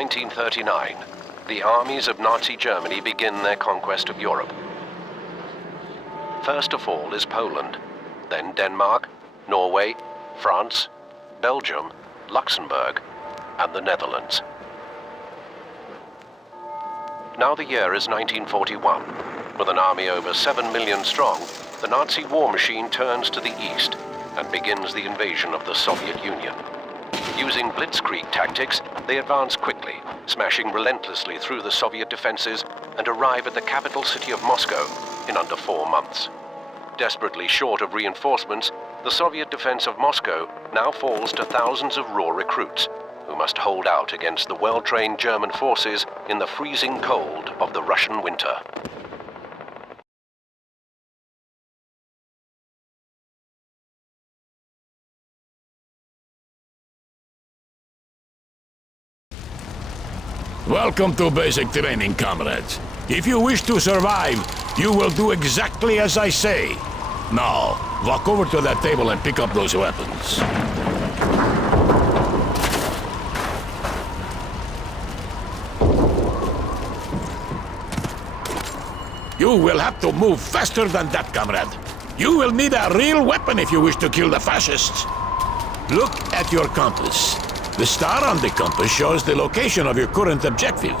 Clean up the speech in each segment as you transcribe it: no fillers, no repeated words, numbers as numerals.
1939, the armies of Nazi Germany begin their conquest of Europe. First of all is Poland, then Denmark, Norway, France, Belgium, Luxembourg, and the Netherlands. Now the year is 1941. With an army over 7 million strong, the Nazi war machine turns to the east and begins the invasion of the Soviet Union. Using blitzkrieg tactics, they advance quickly, smashing relentlessly through the Soviet defenses and arrive at the capital city of Moscow in under 4 months. Desperately short of reinforcements, the Soviet defense of Moscow now falls to thousands of raw recruits who must hold out against the well-trained German forces in the freezing cold of the Russian winter. Welcome to basic training, comrades. If you wish to survive, you will do exactly as I say. Now, walk over to that table and pick up those weapons. You will have to move faster than that, comrade. You will need a real weapon if you wish to kill the fascists. Look at your compass. The star on the compass shows the location of your current objective.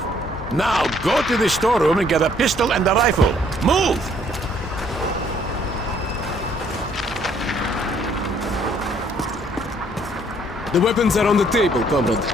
Now, go to the storeroom and get a pistol and a rifle. Move! The weapons are on the table, comrade.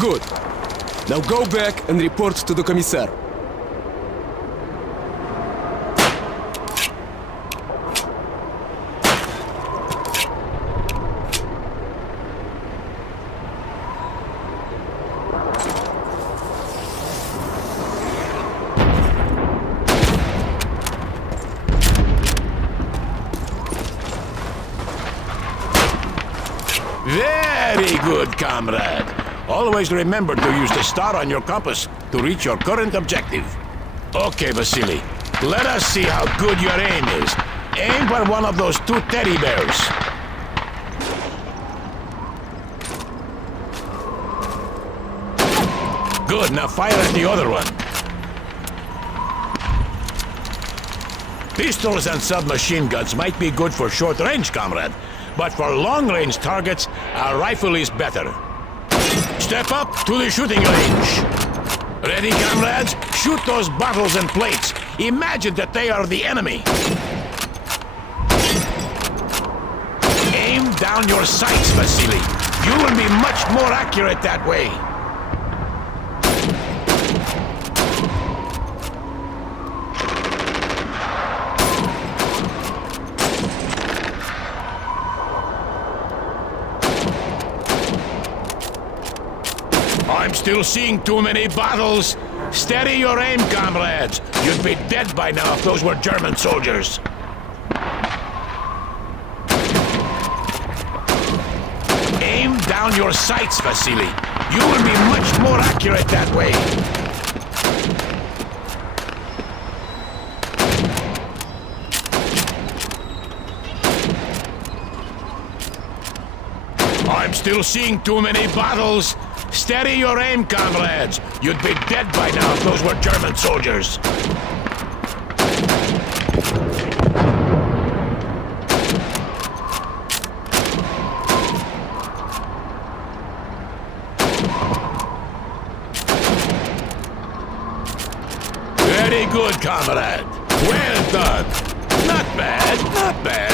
Good. Now go back and report to the Commissar. Very good, comrade. Always remember to use the star on your compass to reach your current objective. Okay, Vasily. Let us see how good your aim is. Aim for one of those 2 teddy bears. Good, now fire at the other one. Pistols and submachine guns might be good for short range, comrade, but for long range targets, a rifle is better. Step up to the shooting range. Ready, comrades? Shoot those bottles and plates. Imagine that they are the enemy. Aim down your sights, Vasily. You will be much more accurate that way. I'm still seeing too many bottles. Steady your aim, comrades. You'd be dead by now if those were German soldiers. Aim down your sights, Vasily. You will be much more accurate that way. Still seeing too many battles? Steady your aim, comrades. You'd be dead by now if those were German soldiers. Very good, comrade. Well done. Not bad, not bad.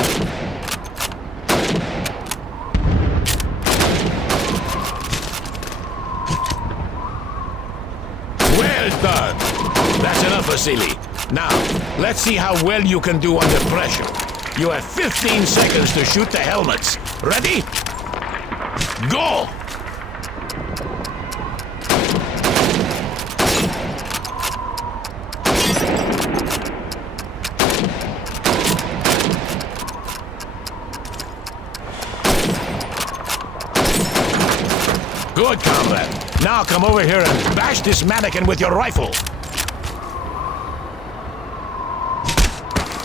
Well done. That's enough, Vasily. Now, let's see how well you can do under pressure. You have 15 seconds to shoot the helmets. Ready? Go! Good, comrade. Now come over here and bash this mannequin with your rifle.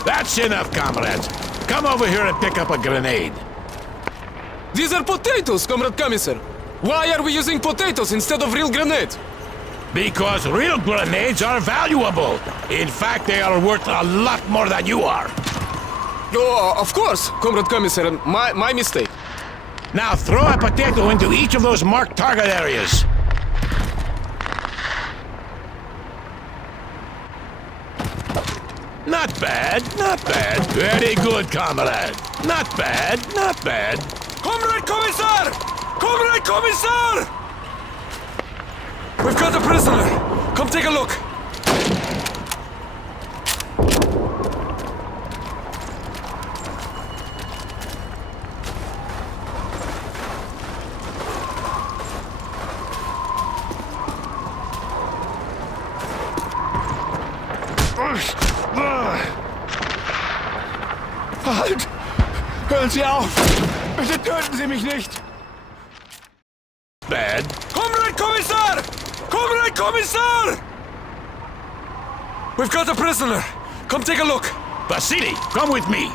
That's enough, comrades. Come over here and pick up a grenade. These are potatoes, Comrade Commissar. Why are we using potatoes instead of real grenades? Because real grenades are valuable. In fact, they are worth a lot more than you are. Oh, of course, Comrade Commissar. My mistake. Now throw a potato into each of those marked target areas. Not bad, not bad. Very good, comrade. Not bad, not bad. Comrade Commissar! Comrade Commissar! We've got a prisoner. Come take a look. Halt! Hören Sie auf! Bitte töten Sie mich nicht! Bad. Comrade Commissar! Comrade Commissar! We've got a prisoner. Come take a look. Vasily, come with me.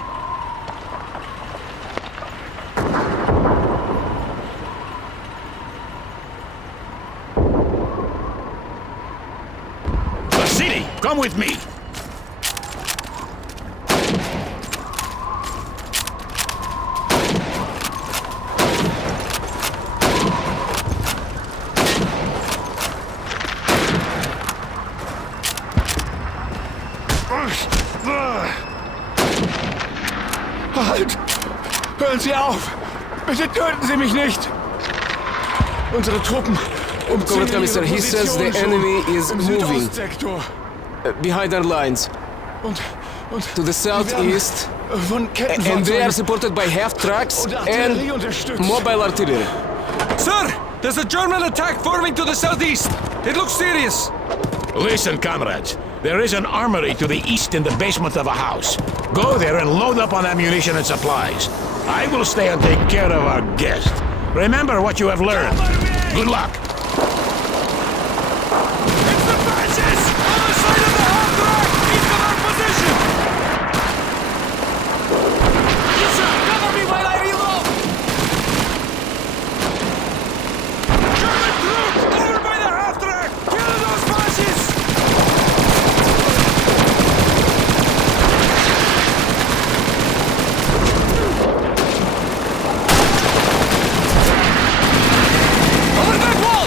Vasily, come with me. Halt! Hören Sie auf! Bitte töten Sie mich nicht! Unsere Truppen Comrade Commissar, he says the enemy is moving Südostsektor. behind our lines Und to the southeast, von and they are Kettenfahrzeugen supported by half trucks und Artillerie and unterstützt. mobile artillery. Sir, there's a German attack forming to the southeast. It looks serious. Listen, comrades. There is an armory to the east in the basement of a house. Go there and load up on ammunition and supplies. I will stay and take care of our guest. Remember what you have learned. Good luck. It's the fascists! On the side of the half track! East of our position! Lisa, cover me while I reload! German troops! Over by the half track! Kill those fascists! Over that wall!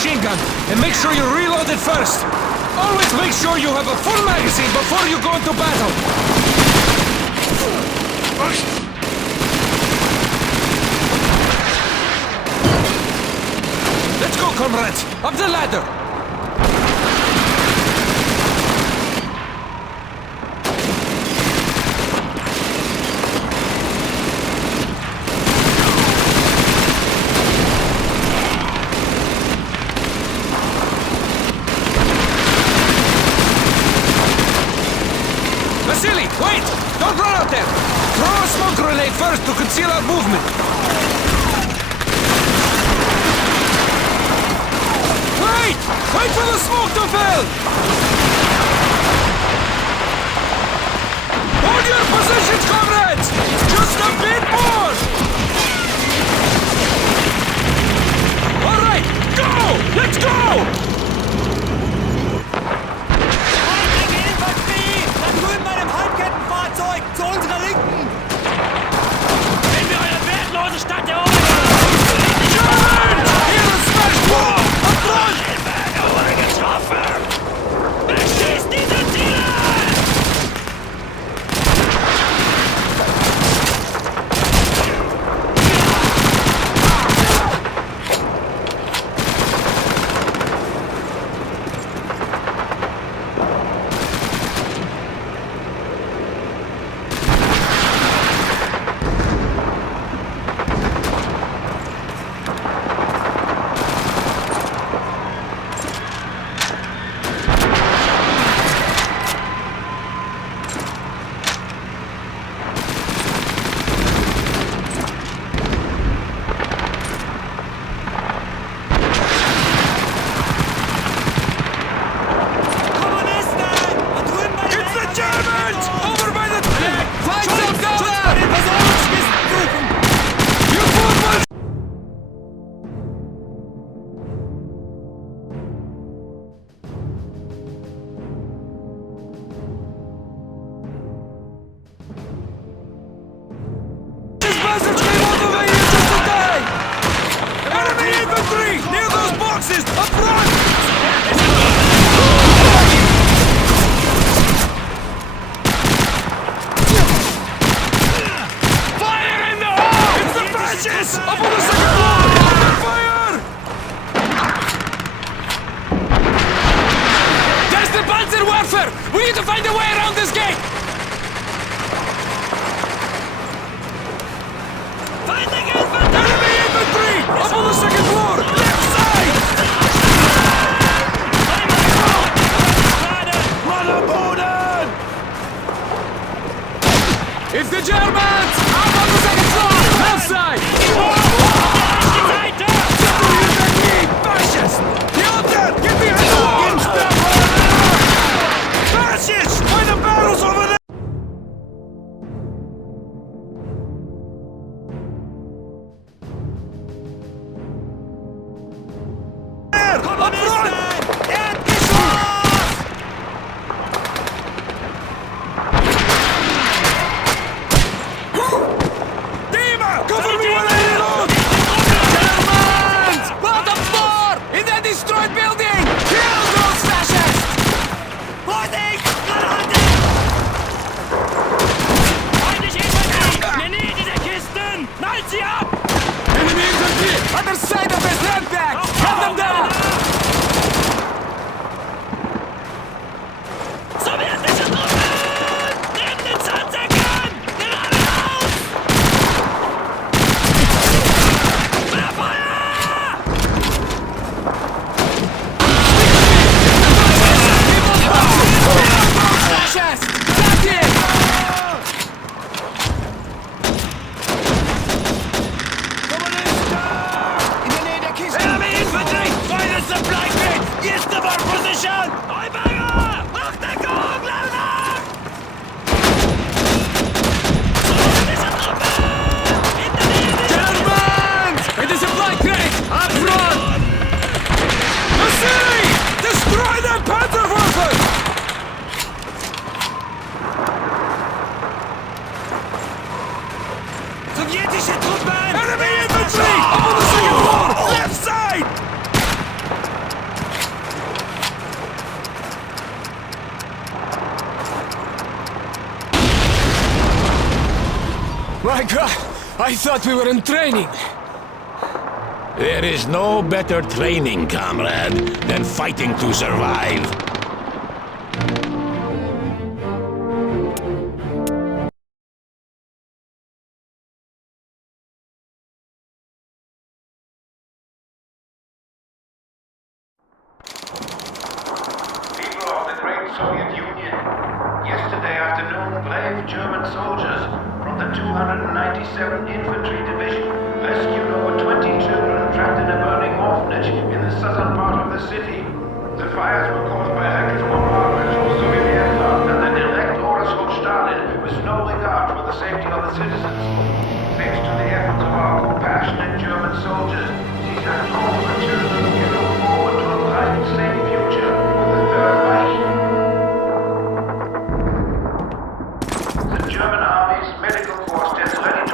machine gun, and make sure you reload it first. Always make sure you have a full magazine before you go into battle. Let's go, comrades! Up the ladder! Vasily, wait! Don't run out there! Throw a smoke grenade first to conceal our movement. Wait! Wait for the smoke to fill! Hold your positions, comrades! Just a bit more! All right, go! Let's go! Feindliche Infanterie! Da drüben bei dem Halbkettenfahrzeug! Zu unserer Linken! Wenn wir eine wertlose Stadt erobern! Here is smash wall! Up front! Hilfe! Er wurde getroffen! Beschießt diese Ziele! We need to find a way around this gate! Feindliche Infanterie! Enemy infantry! Up on the second floor! Left side! It's the Germans! Up on the second floor! Left side! Fascist! Piotr! Get behind the wall! Fascists! Find the barrels over there! Cover me while I reload! Germans! Bottom floor! In that destroyed building! Kill those fascists! Vorsicht! Granate! Feindliche Infanterie! Mir nie diese Kisten! Knallt sie ab! Enemy infantry! Other side of this land back! Cut them down! Sowjetische Truppen! Neben den Sandsäcken! Geradeaus! Fascists! Back in! In der Nähe der Kiste! Enemy Infantry! Find the supply crate! Use the bar position! Heuberger! Mach Deckung! Lauf! Sowjetische Truppen! In der Nähe der Germans! In the supply crate! Up front! Vasily! Destroy that Panzerwerfer! Sowjetische Truppen! Enemy infantry! Up on the second floor! Left side! my God! I thought we were in training. There is no better training, comrade, than fighting to survive. People of the great Soviet Union, yesterday afternoon, brave German soldiers from the 297th Infantry Division rescued over 20 children trapped in a burning orphanage in the southern part of the city. The fires were caused by reckless bombardment from Soviet aircraft and the direct orders from Stalin with no regard for the safety of the citizens. Thanks to the efforts of our compassionate German soldiers, these are all the children who can look forward to a bright and safe future with the Third Reich. The German Army's medical corps stands ready to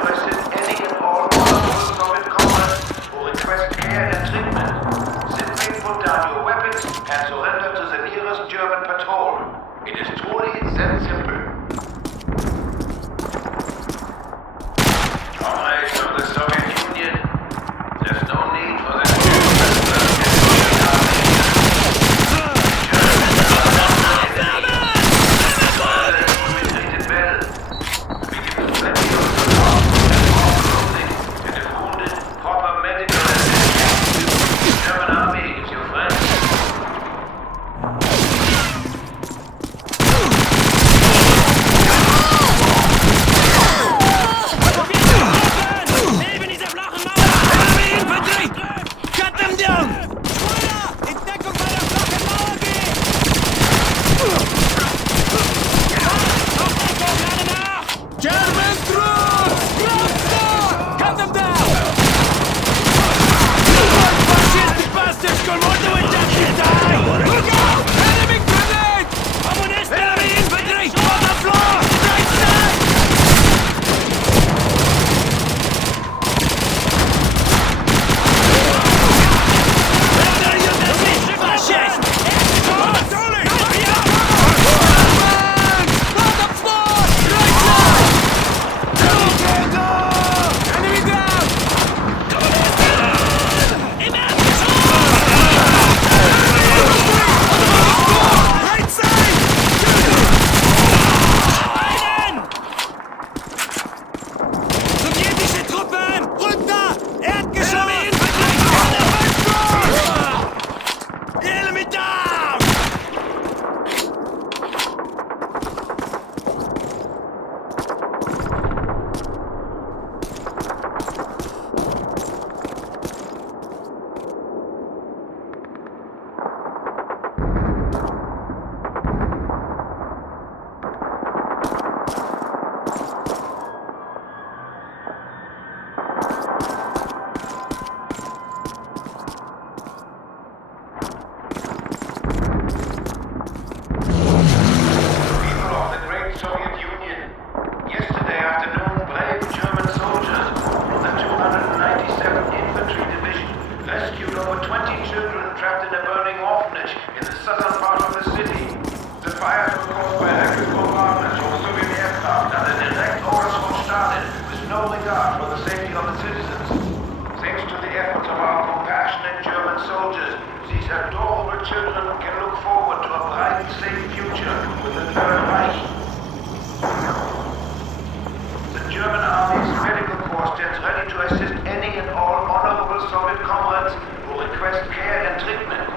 assist any and all honorable Soviet comrades who request care and treatment.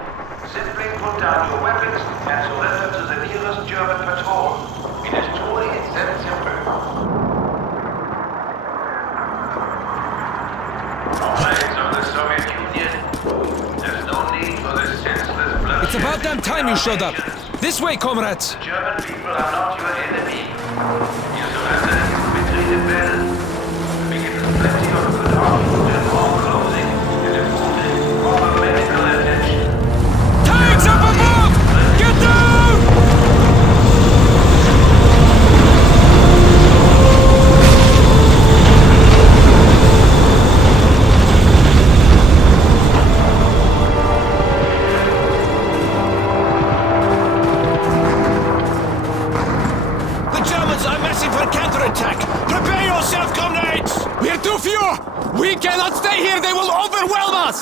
Simply put down your weapons and surrender to the nearest German patrol. It is truly that simple. Comrades of the Soviet Union, there's no need for this It's about damn time you showed up. This way, comrades. The German people are not your enemy. You surrender and you betray the battle. We give them plenty of good food and warm clothing, and if wounded, proper medical attention. Tanks up above! Get down! The Germans are massing for counterattack! Prepare yourself, comrades! was!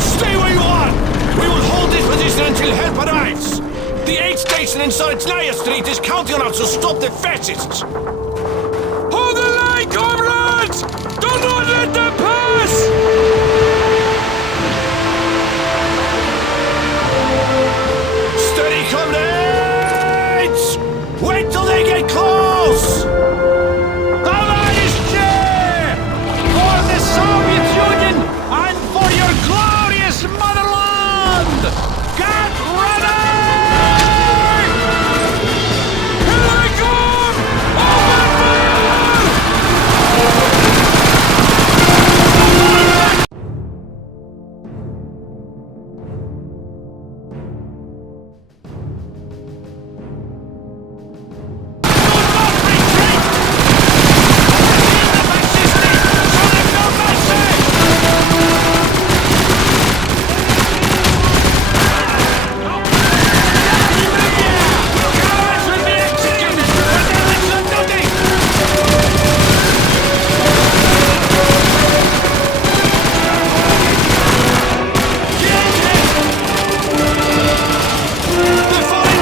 Stay where you are! We will hold this position until help arrives! The aid station in Sorotnaya Street is counting on us to stop the fascists! Hold the line, comrades! Do not let them pass! Steady, comrades! Wait till they get close! Товарищи! For the Soviet Union and for your glorious motherland! Get ready! Here they come! Open fire!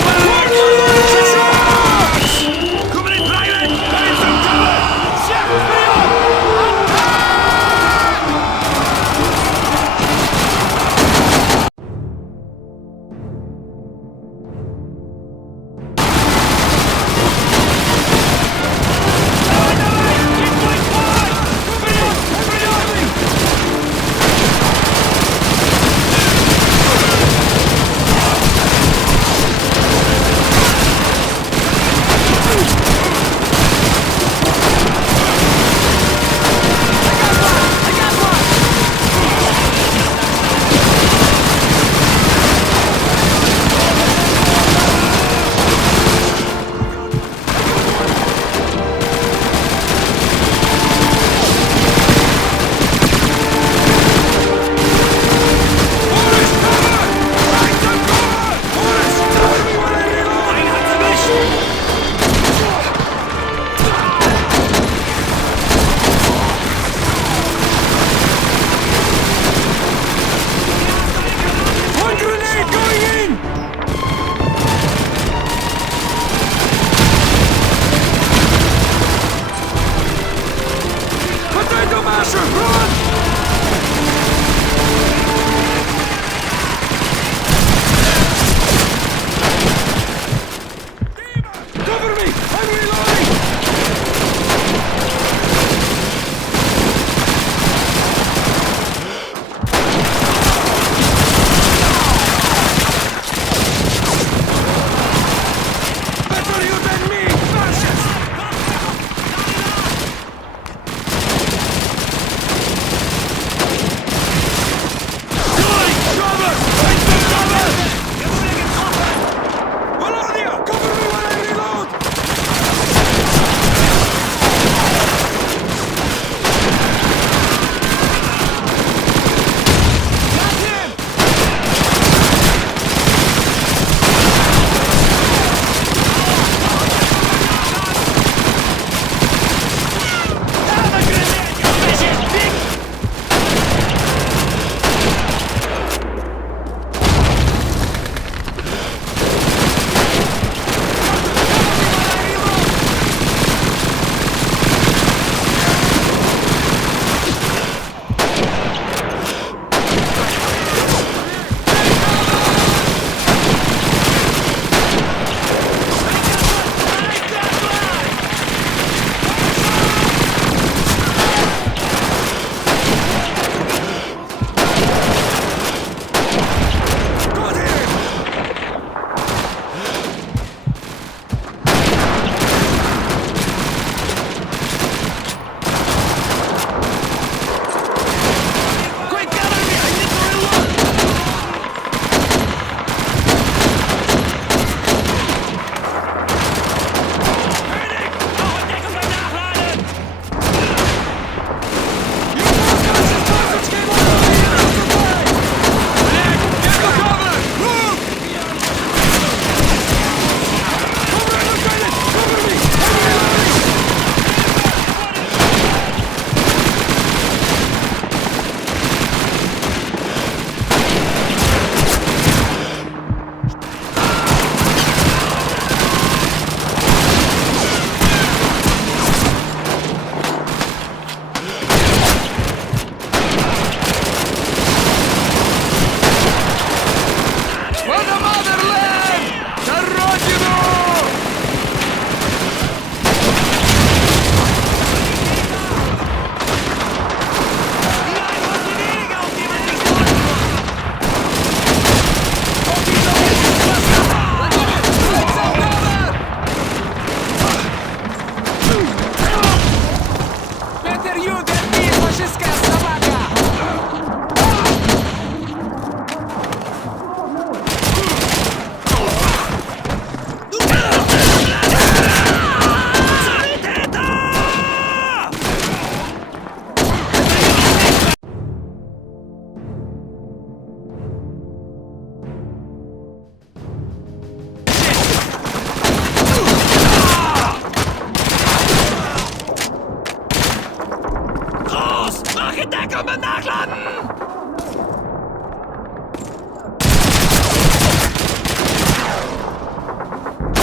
in Deckung beim Nachladen!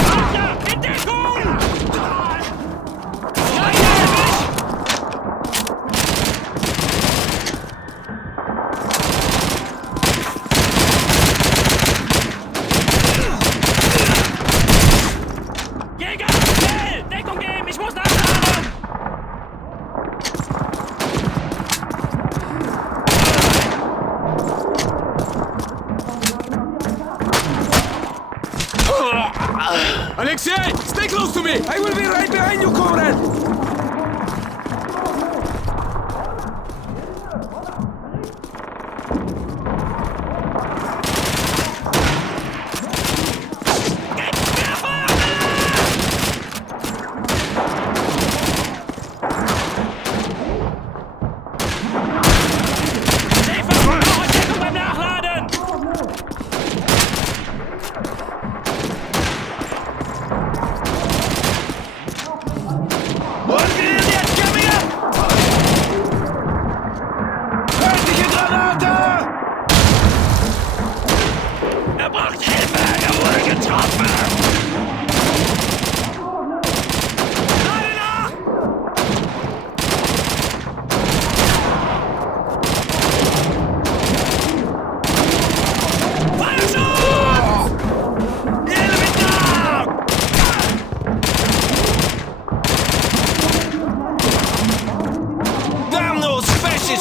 Achtung! In Deckung! Ja, Jäger, schnell! Deckung geben, ich muss nachladen! Alexei, stay close to me! I will be right behind you, comrade!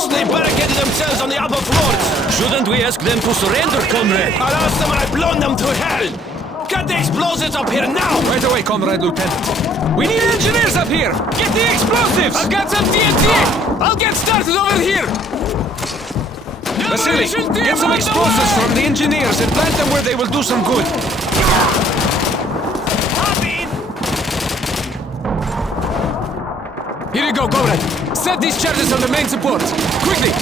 They barricaded themselves on the upper floors! Shouldn't we ask them to surrender, comrade? I'll ask them when I've blown them to hell! Get the explosives up here now! Right away, comrade lieutenant. We need engineers up here! Get the explosives! I've got some TNT! I'll get started over here! Vasily, get some explosives from the engineers and plant them where they will do some good. Here you go, comrade. Set these charges on the main support. Quickly!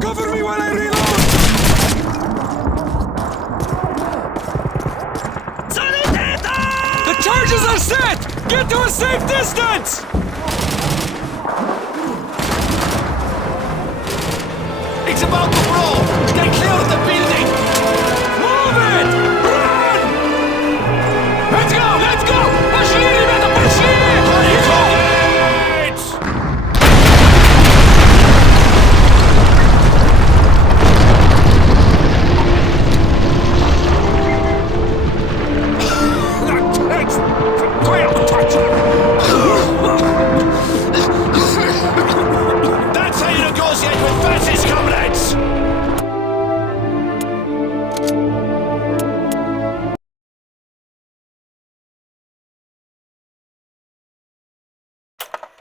Cover me while I reload! The charges are set! Get to a safe distance! It's about to blow! They cleared the building! Move it! Run! Let's go! Let's go! Пошли, ребята, пошли! That's how you negotiate with fascist comrades!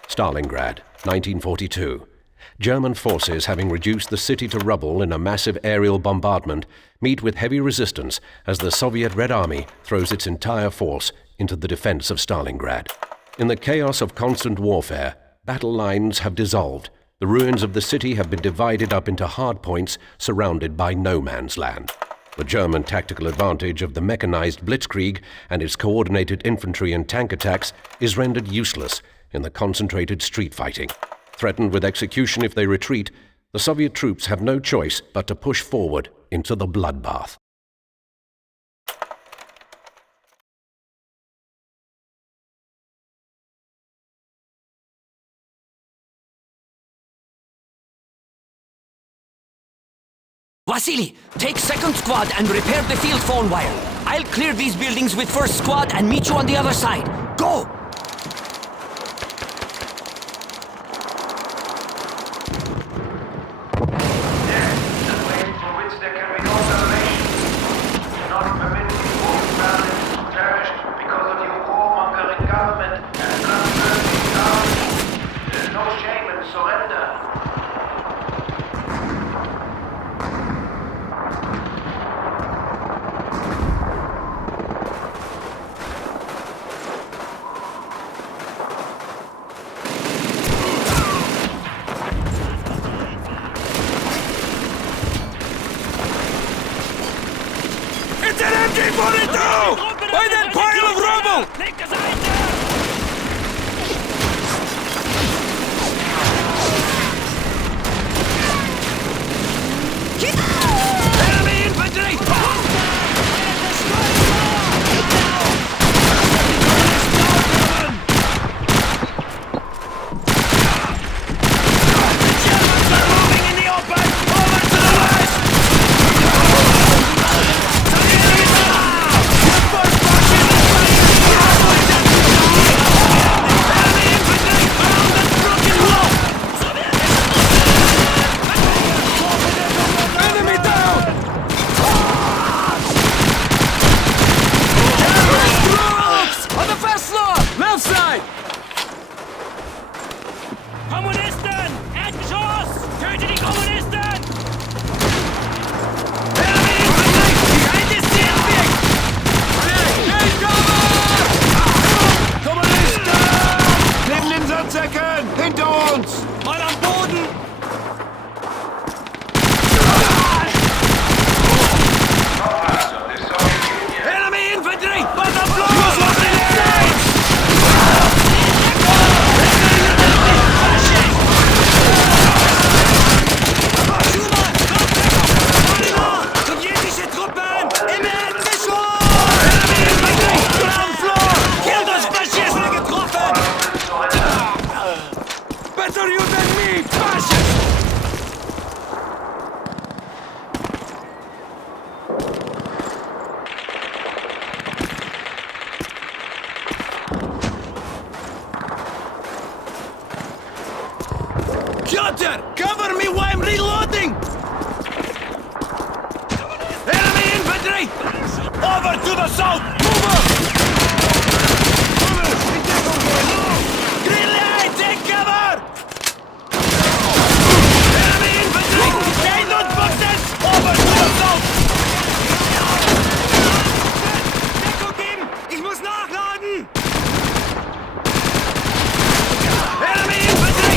Stalingrad, 1942. German forces, having reduced the city to rubble in a massive aerial bombardment, meet with heavy resistance as the Soviet Red Army throws its entire force into the defense of Stalingrad. In the chaos of constant warfare, battle lines have dissolved. The ruins of the city have been divided up into hard points surrounded by no man's land. The German tactical advantage of the mechanized blitzkrieg and its coordinated infantry and tank attacks is rendered useless in the concentrated street fighting. Threatened with execution if they retreat, the Soviet troops have no choice but to push forward into the bloodbath. Vasily, take second squad and repair the field phone wire. I'll clear these buildings with first squad and meet you on the other side. Go! Keep on it down! By that pile of rubble! Linke Seite! Enemy infantry! Enemy down! Troops! On the first floor! Left side! Kommunisten! Erdgeschoss! Töte die Kommunisten! Enemy infantry! Behind this steel big! Take cover! Kommunisten! Neben den Sandsäcken! Hinter uns! Mal am Boden! Enemy infantry! Bottom floor! Sowjetische Truppen! Im Erdgeschoss! Enemy infantry! Ground floor! Kill das Faschisten getroffen! Better you than me, fascist! Shooter! Cover me while I'm reloading! Enemy infantry! Over to the south! Move up! Green light! Take cover! Enemy infantry! Stay not boxes! Over to the south! Deckung geben! Ich muss nachladen! Enemy infantry!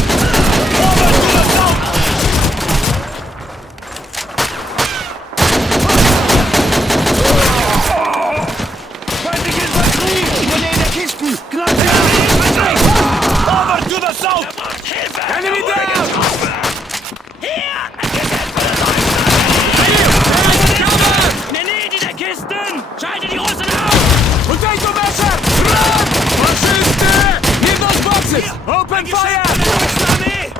Over to the south! Feindliche Infanterie! Übernehmen der Kisten! Granate! Enemy infantry! Over to the south! Enemy down! Nee, die Kisten! Schalte die Russen auf! Potato masher! Run! Faschisten! Leave those boxes! Open fire! Armee!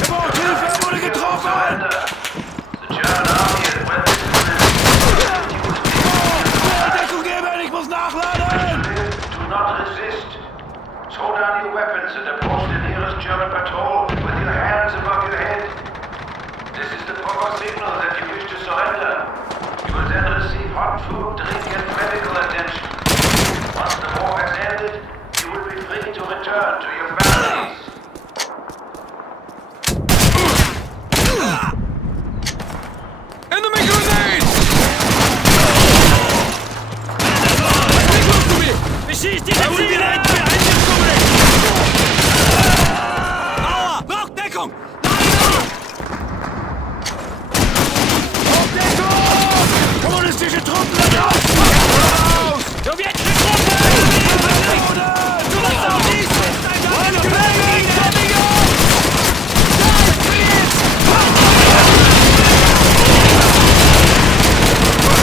Er braucht Hilfe! Er wurde getroffen! Deckung geben! Ich muss nachladen! Do not resist. Throw down your weapons and approach the nearest German patrol with your hands above your head. This is the proper signal that you wish to surrender. You will then receive hot food, drink, and medical attention. Once the war has ended, you will be free to return to your families. Enemy grenades! Stay close to me! Beschießt diese Ziele! Aua! Braucht Deckung! Deckung! Kommunistische Truppen da raus! Sowjetische Truppen! To the southeast! One plane coming up! Side, please!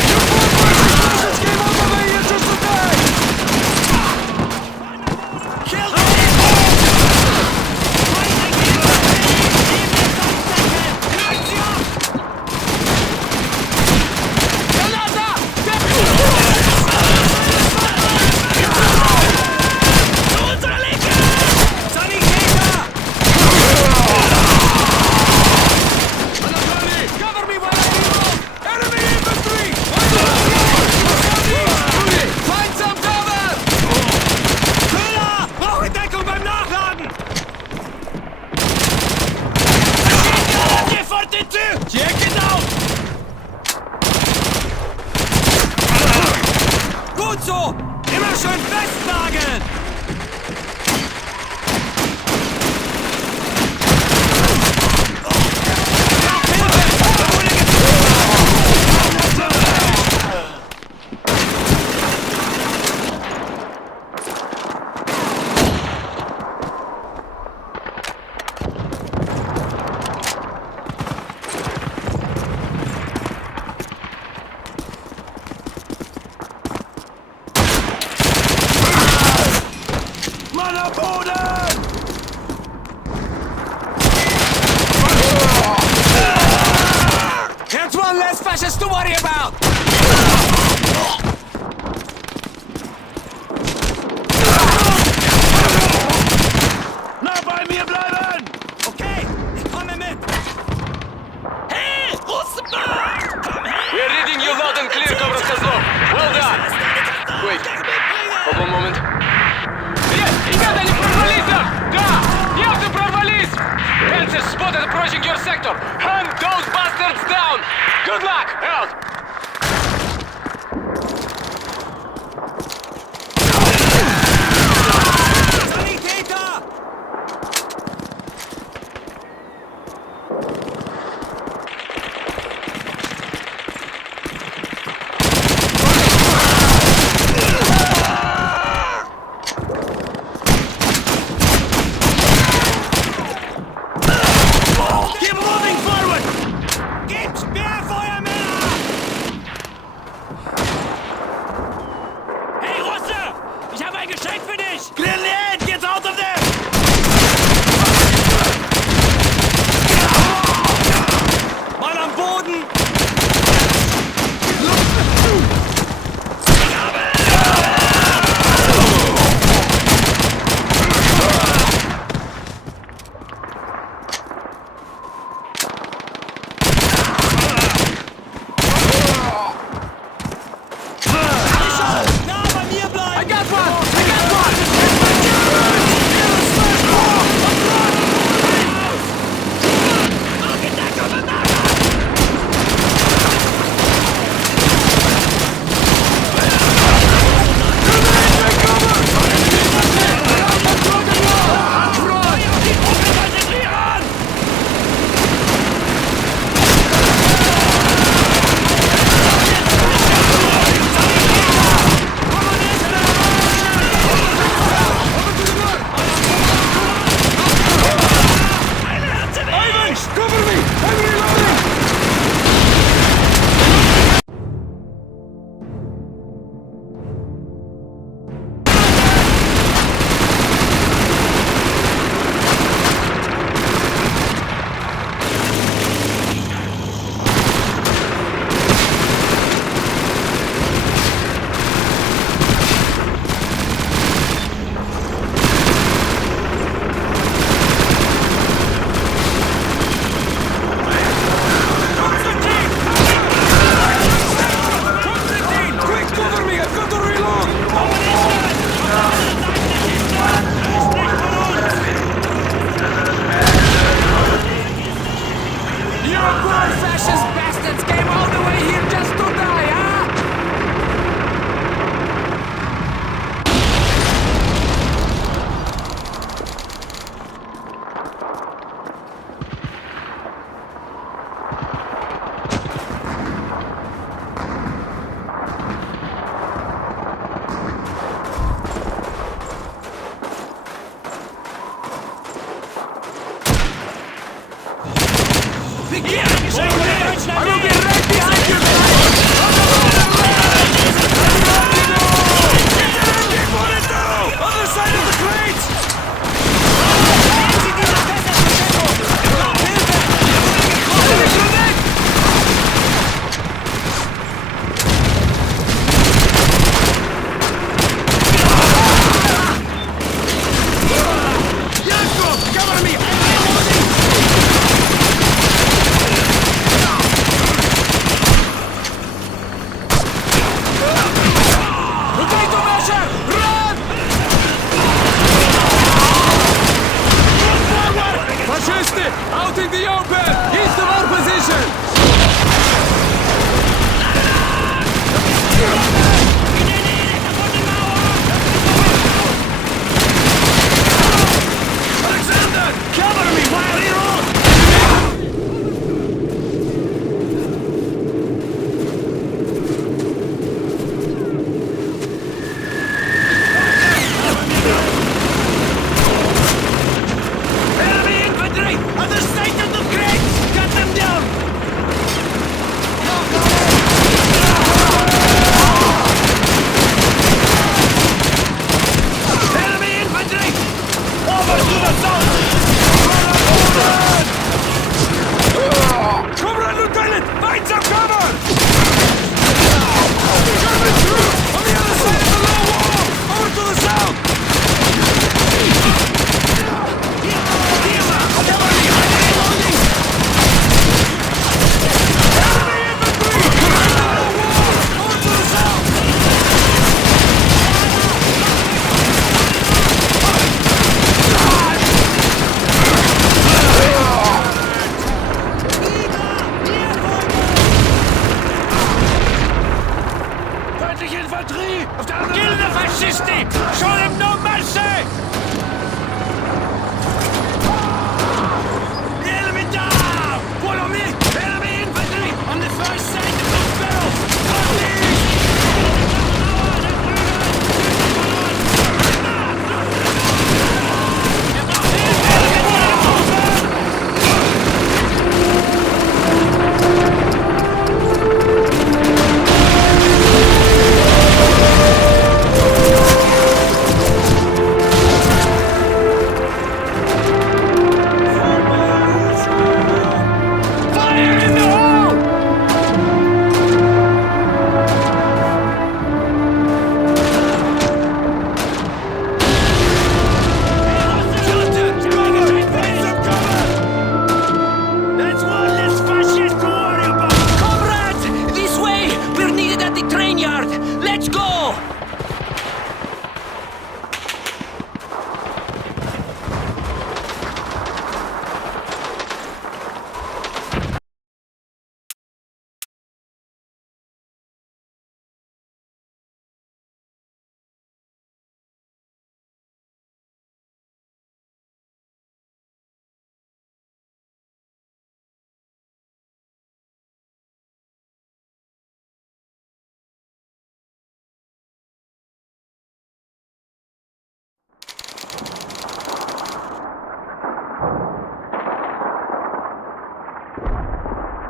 Your forces came over here just today! sector! Hunt those bastards down! Good luck, out! Keep moving forward! Gebt Sperrfeuermänner! Hey, Russe! Ich habe ein Geschenk für dich! Clear the head! Get out of there! Mann am Boden! Nah bei mir bleiben! I got one! I got one!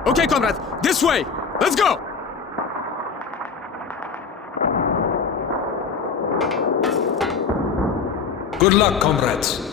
Okay, comrade, this way! Let's go! Good luck, comrades.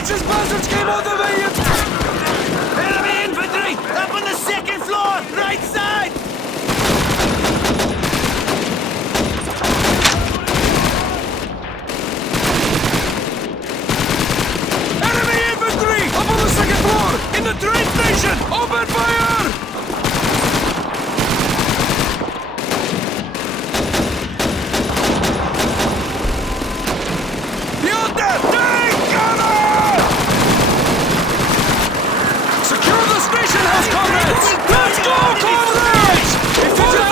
Fascist bastards came all the way in! Enemy infantry! Up on the second floor! Right side! Enemy infantry! Up on the second floor! In the train station! Open fire! Beyond that! Take cover! Secure the station house, comrades! Let's go, comrades! Infantry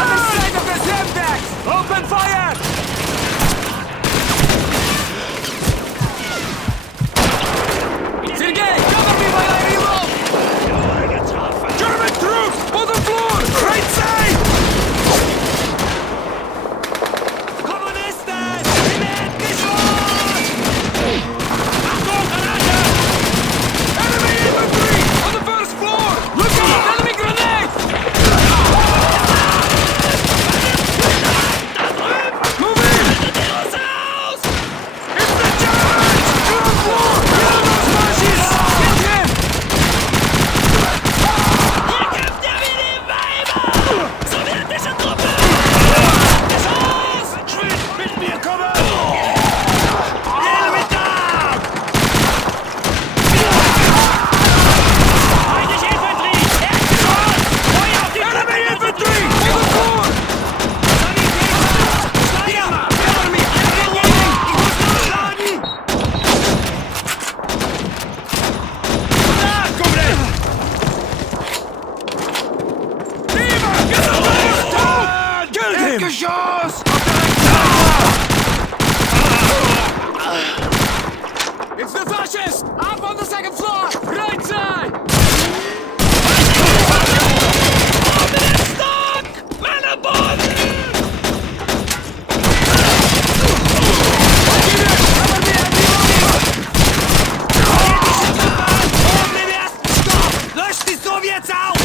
On the side of the Zemdax! Open fire! Sergei, cover me while I reload! German troops! On the floor! Right side! Kommunisten! Dement geschossen! Enemy infantry! On the first floor! Look out! Enemy grenade! Move in! It's the Germans! Ground floor! Kill those fascists! Get him! Sowjetische Truppe! Beschuss! Schwind, mit mir, komme! Enemy down! Feindliche Infanterie! Erdgeschoss! Feuer auf die Enemy Treppe! infantry! On the floor! Steiger! Cover me! Entgegen! Ich muss nachladen! Da, Komrad! Kill him! Geschoss! It's the fascists! Up on the second floor! Right side! Stock! Männer Boden! Oben im ersten Stock! Löscht die Sowjets auf!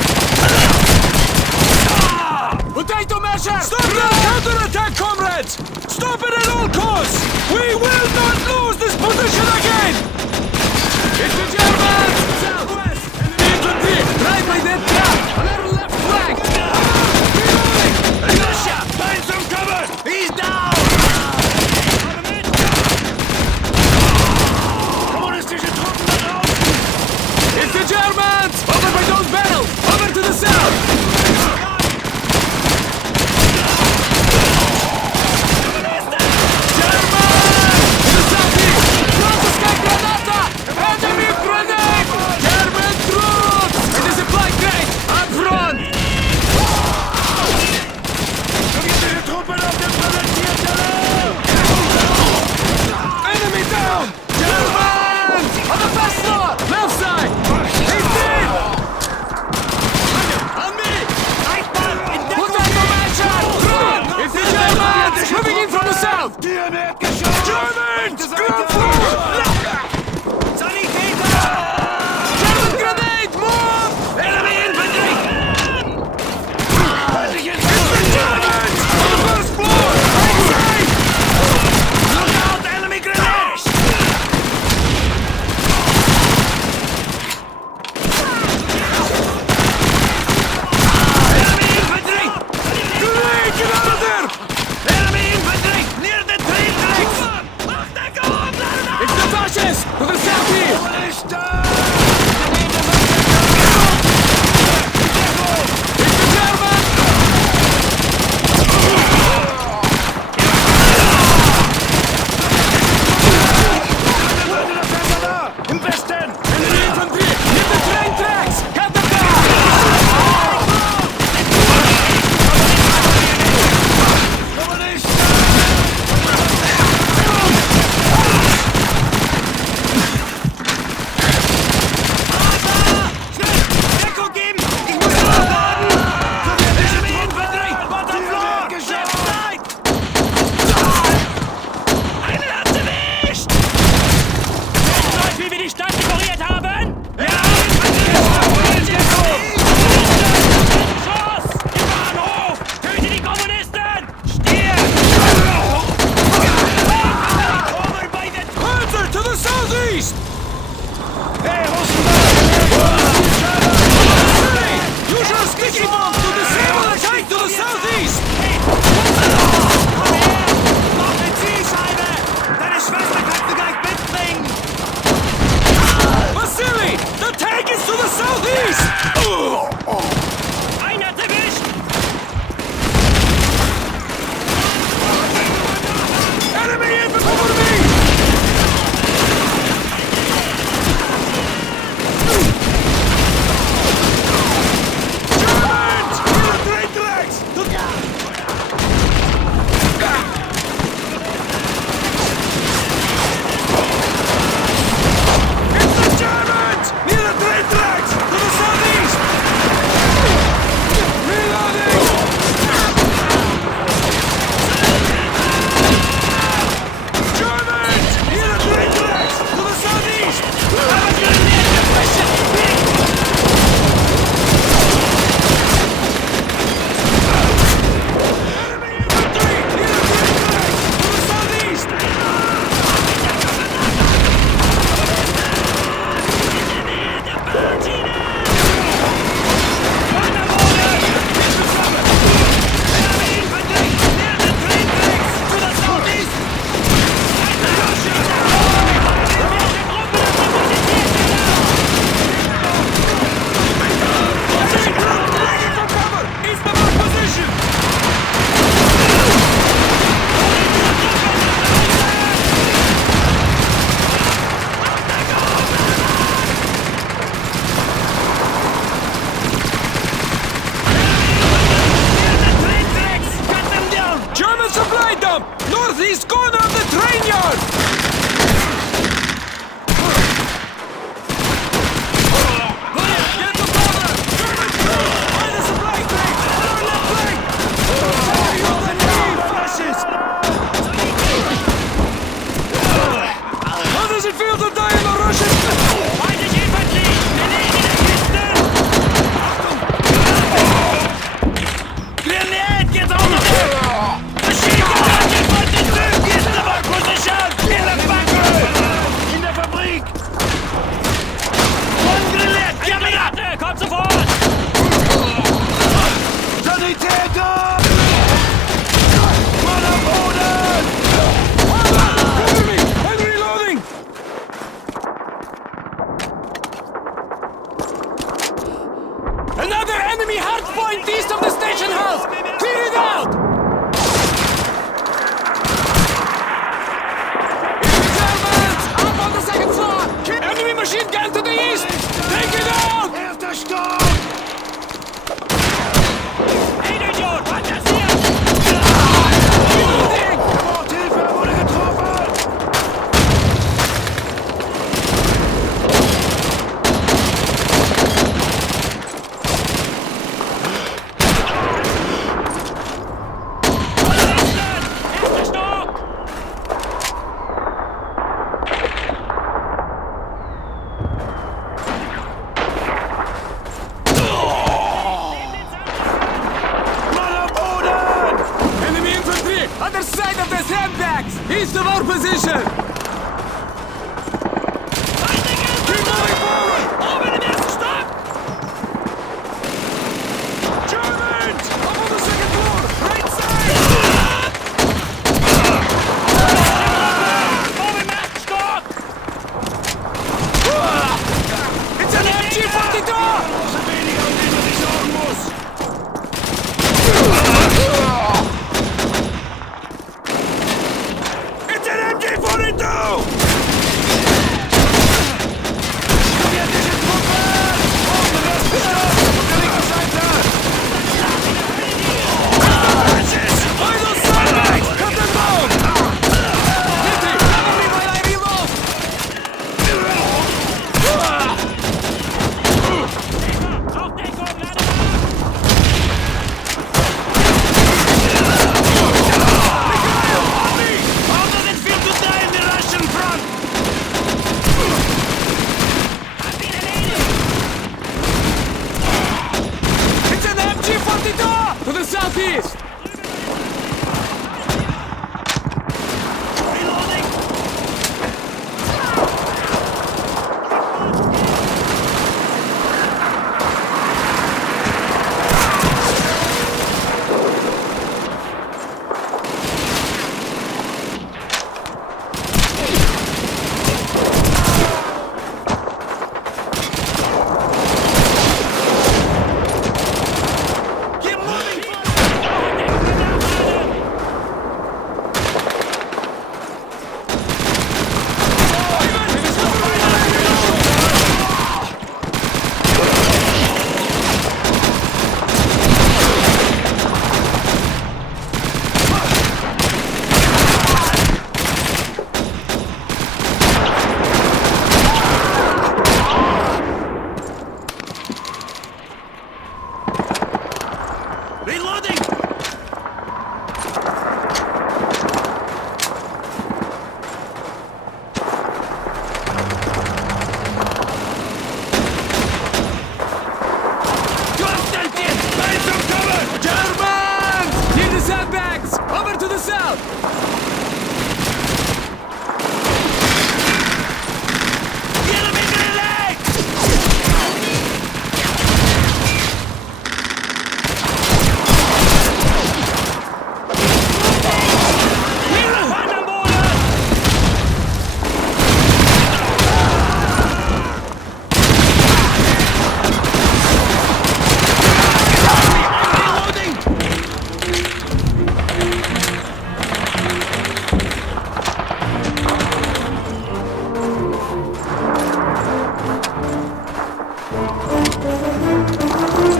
Potato masher! Stop the counterattack, comrades! Stop it at all costs! We will not lose this position again! It's the Germans! Southwest! Infantry! Right by that trap! On our left flank! Reloading! Russia! Find some cover! He's down! Kommunistische Truppen da draußen! It's the Germans! Over by those barrels! Over to the south! Sowjetische Truppen auf dem Präsentierteller! Enemy down! Germans! On the first floor! Left side! He's dead! On me! Reichball! In Potato masher! Run! It's the Germans! Moving in from the south! Tür im Erdgeschoss! Germans! Ground floor! Sanitäter! German grenade! Move! Enemy infantry! Germans! On the first floor! Right side! Look out! Enemy grenades! Enemy infantry! Grenade! Get out of there! Enemy infantry! Near the train tracks! It's the fascists! To the south here! It's the Germans! Im Westen! Enemy infantry! Hit the train tracks! Cut them down! southeast! Hey, Rosenberg! Use your sticky bomb to disable the tank to the southeast! Komm her! Mach eine Zielscheibe! Deine Schwester kannst du gleich mitbringen! Vasily! The tank is to the southeast! Einer erwischt! Enemy infantry!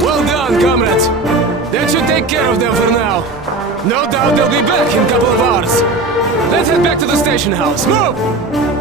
Well done, comrades. That should take care of them for now. No doubt they'll be back in a couple of hours. Let's head back to the station house. Move!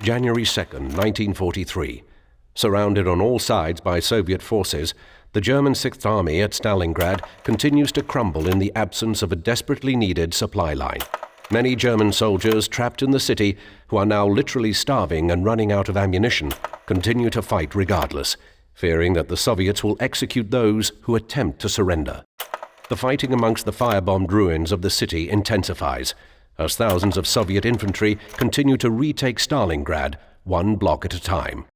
January 2nd, 1943. Surrounded on all sides by Soviet forces, the German Sixth Army at Stalingrad continues to crumble in the absence of a desperately needed supply line. Many German soldiers trapped in the city, who are now literally starving and running out of ammunition, continue to fight regardless, fearing that the Soviets will execute those who attempt to surrender. The fighting amongst the firebombed ruins of the city intensifies, as thousands of Soviet infantry continue to retake Stalingrad, one block at a time.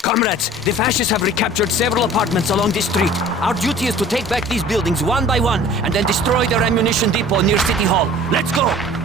Comrades, the fascists have recaptured several apartments along this street. Our duty is to take back these buildings one by one and then destroy their ammunition depot near City Hall. Let's go!